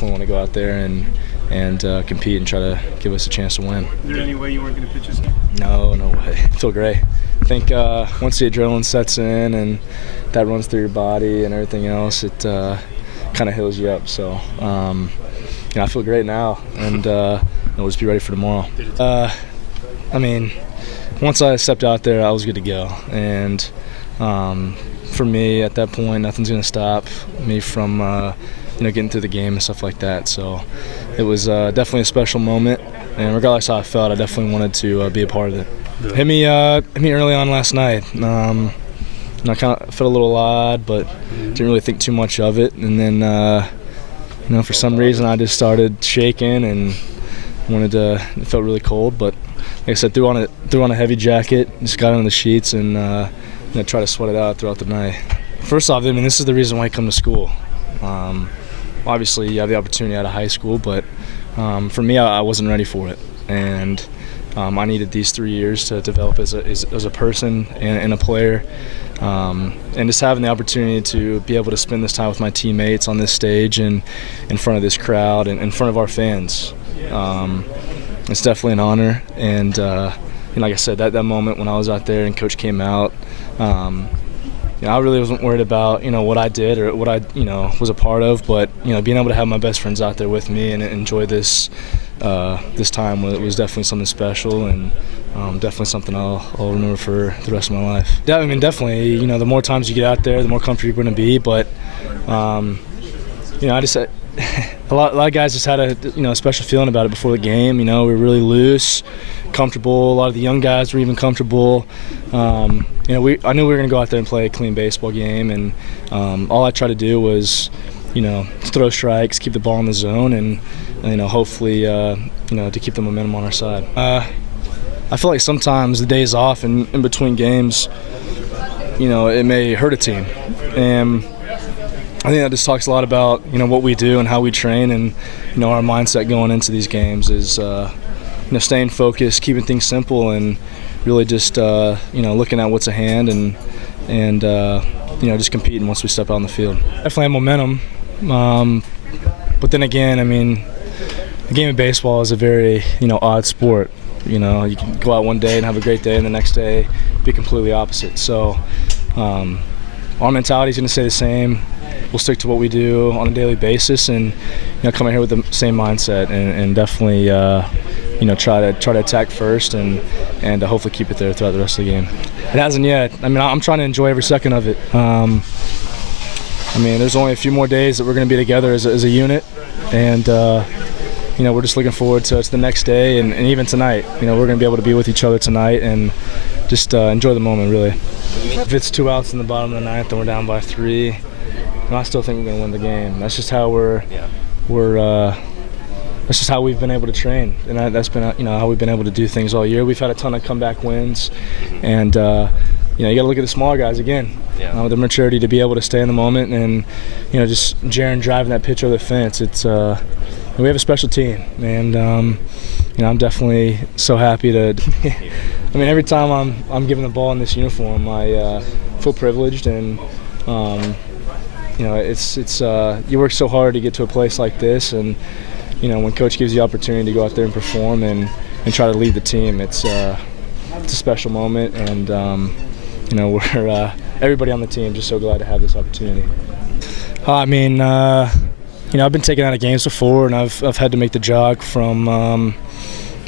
definitely want to go out there and compete and try to give us a chance to win. Is there any way you weren't going to pitch this game? No way. I feel great. I think once the adrenaline sets in and that runs through your body and everything else, it kind of heals you up. So, I feel great now, and we'll just be ready for tomorrow. Once I stepped out there, I was good to go. And for me, at that point, nothing's going to stop me from getting through the game and stuff like that. So it was definitely a special moment. And regardless how I felt, I definitely wanted to be a part of it. Hit me early on last night. I kind of felt a little odd, but didn't really think too much of it. And then, for some reason, I just started shaking and it felt really cold. But like I said, threw on a heavy jacket, just got on the sheets, and try to sweat it out throughout the night. First off, this is the reason why I come to school. Obviously, you have the opportunity out of high school, but for me, I wasn't ready for it, and I needed these 3 years to develop as a person and a player, and just having the opportunity to be able to spend this time with my teammates on this stage and in front of this crowd and in front of our fans. It's definitely an honor, and like I said, that moment when I was out there and Coach came out, I really wasn't worried about what I did or what I was a part of, but being able to have my best friends out there with me and enjoy this time was definitely something special, and definitely something I'll remember for the rest of my life. Yeah, definitely. The more times you get out there, the more comfortable you're going to be. But I just a lot of guys just had a special feeling about it before the game. We were really loose, comfortable. A lot of the young guys were even comfortable. I knew we were going to go out there and play a clean baseball game, and all I tried to do was, throw strikes, keep the ball in the zone, and hopefully, to keep the momentum on our side. I feel like sometimes the days off in between games, it may hurt a team, and I think that just talks a lot about what we do and how we train, and our mindset going into these games is staying focused, keeping things simple, and really just looking at what's at hand and just competing once we step out on the field. Definitely have momentum, but then again, the game of baseball is a very odd sport. You can go out one day and have a great day, and the next day be completely opposite. So our mentality is going to stay the same. We'll stick to what we do on a daily basis, and come in here with the same mindset and definitely try to attack first and hopefully keep it there throughout the rest of the game. It hasn't yet. I'm trying to enjoy every second of it. There's only a few more days that we're going to be together as a unit, and we're just looking forward to the next day and even tonight. We're going to be able to be with each other tonight and just enjoy the moment, really. If it's 2 outs in the bottom of the ninth and we're down by 3, I still think we're going to win the game. That's just how that's just how we've been able to train, and that's been how we've been able to do things all year. We've had a ton of comeback wins, and you got to look at the smaller guys again. The maturity to be able to stay in the moment and just Jaron driving that pitch over the fence. It's we have a special team, and I'm definitely so happy to. Every time I'm given the ball in this uniform, I feel privileged, and it's you work so hard to get to a place like this, and when Coach gives you the opportunity to go out there and perform and try to lead the team, it's a special moment, and we're everybody on the team just so glad to have this opportunity. I've been taken out of games before, and I've had to make the jog from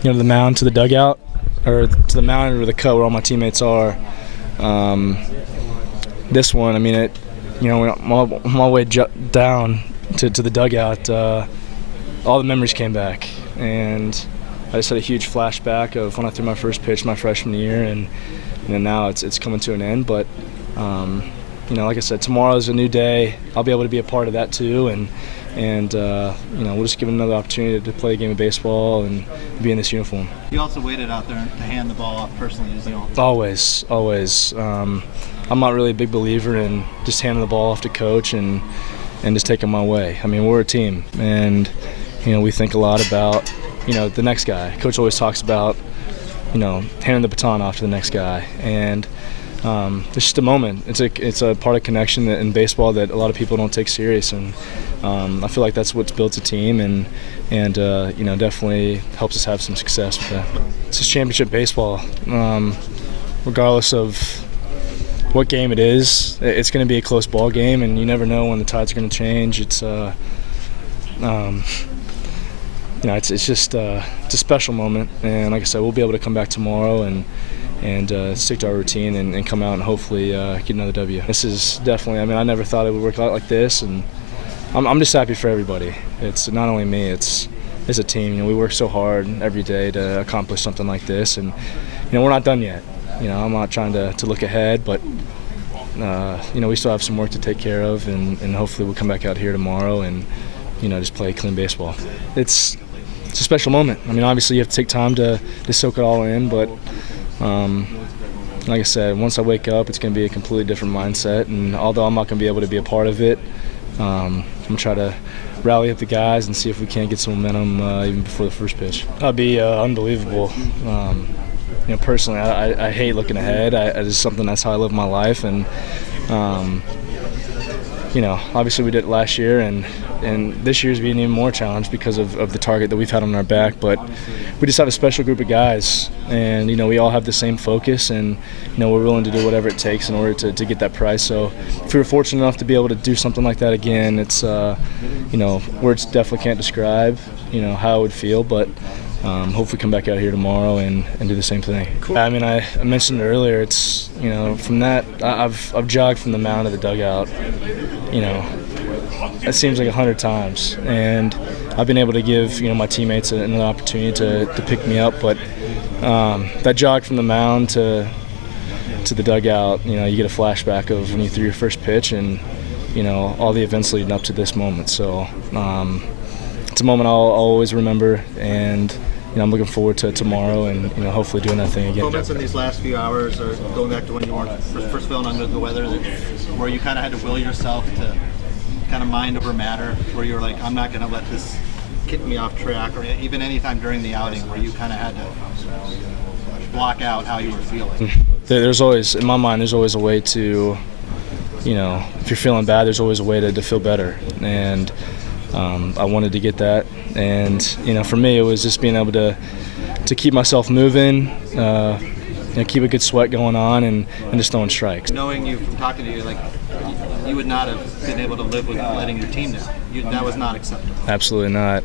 the mound to the dugout, or to the mound or the cut where all my teammates are. This one, on my way down to the dugout, all the memories came back, and I just had a huge flashback of when I threw my first pitch my freshman year, and now it's coming to an end. But like I said, tomorrow is a new day. I'll be able to be a part of that too, and we'll just give it another opportunity to play a game of baseball and be in this uniform. You also waited out there to hand the ball off personally, as you know. Always. I'm not really a big believer in just handing the ball off to Coach and just taking my way. We're a team, and we think a lot about the next guy. Coach always talks about handing the baton off to the next guy, and it's just a moment. It's a part of connection in baseball that a lot of people don't take serious, and I feel like that's what's built a team, and definitely helps us have some success with that. It's just championship baseball. Regardless of what game it is, it's going to be a close ball game, and you never know when the tides are going to change. It's it's just it's a special moment, and like I said, we'll be able to come back tomorrow and stick to our routine and come out and hopefully get another W. This is definitely, I never thought it would work out like this, and I'm just happy for everybody. It's not only me, it's a team. We work so hard every day to accomplish something like this, and we're not done yet. I'm not trying to look ahead, but we still have some work to take care of, and hopefully we'll come back out here tomorrow and just play clean baseball. It's a special moment. Obviously you have to take time to soak it all in, but like I said, once I wake up, it's going to be a completely different mindset, and although I'm not going to be able to be a part of it, I'm going to try to rally up the guys and see if we can't get some momentum even before the first pitch. That'd be unbelievable. Personally, I hate looking ahead. It's something, that's how I live my life, and obviously we did it last year, and this year's being even more challenged because of the target that we've had on our back. But we just have a special group of guys, and we all have the same focus, and we're willing to do whatever it takes in order to get that prize. So if we were fortunate enough to be able to do something like that again, it's words definitely can't describe how I would feel, but hopefully come back out here tomorrow and do the same thing. Cool. I mentioned it earlier, it's from that, I've jogged from the mound to the dugout, it seems like 100 times, and I've been able to give my teammates another opportunity to pick me up, but that jog from the mound to the dugout, you get a flashback of when you threw your first pitch, and all the events leading up to this moment. So it's a moment I'll always remember, and I'm looking forward to tomorrow and hopefully doing that thing again. Moments in these last few hours, or going back to when you weren't first feeling under the weather, where you kind of had to will yourself to kind of mind over matter, where you were like, I'm not going to let this get me off track, or even any time during the outing where you kind of had to block out how you were feeling? There's always, in my mind, there's always a way to, if you're feeling bad, there's always a way to feel better, and I wanted to get that, and for me it was just being able to keep myself moving, keep a good sweat going on, and just throwing strikes. Knowing you from talking to you, like, you would not have been able to live with letting your team down. That was not acceptable. Absolutely not.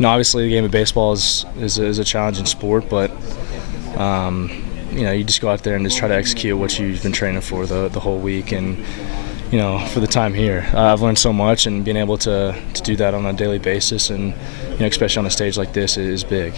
Obviously the game of baseball is a challenging sport, but you just go out there and just try to execute what you've been training for the whole week, and for the time here, I've learned so much, and being able to do that on a daily basis, and especially on a stage like this, is big.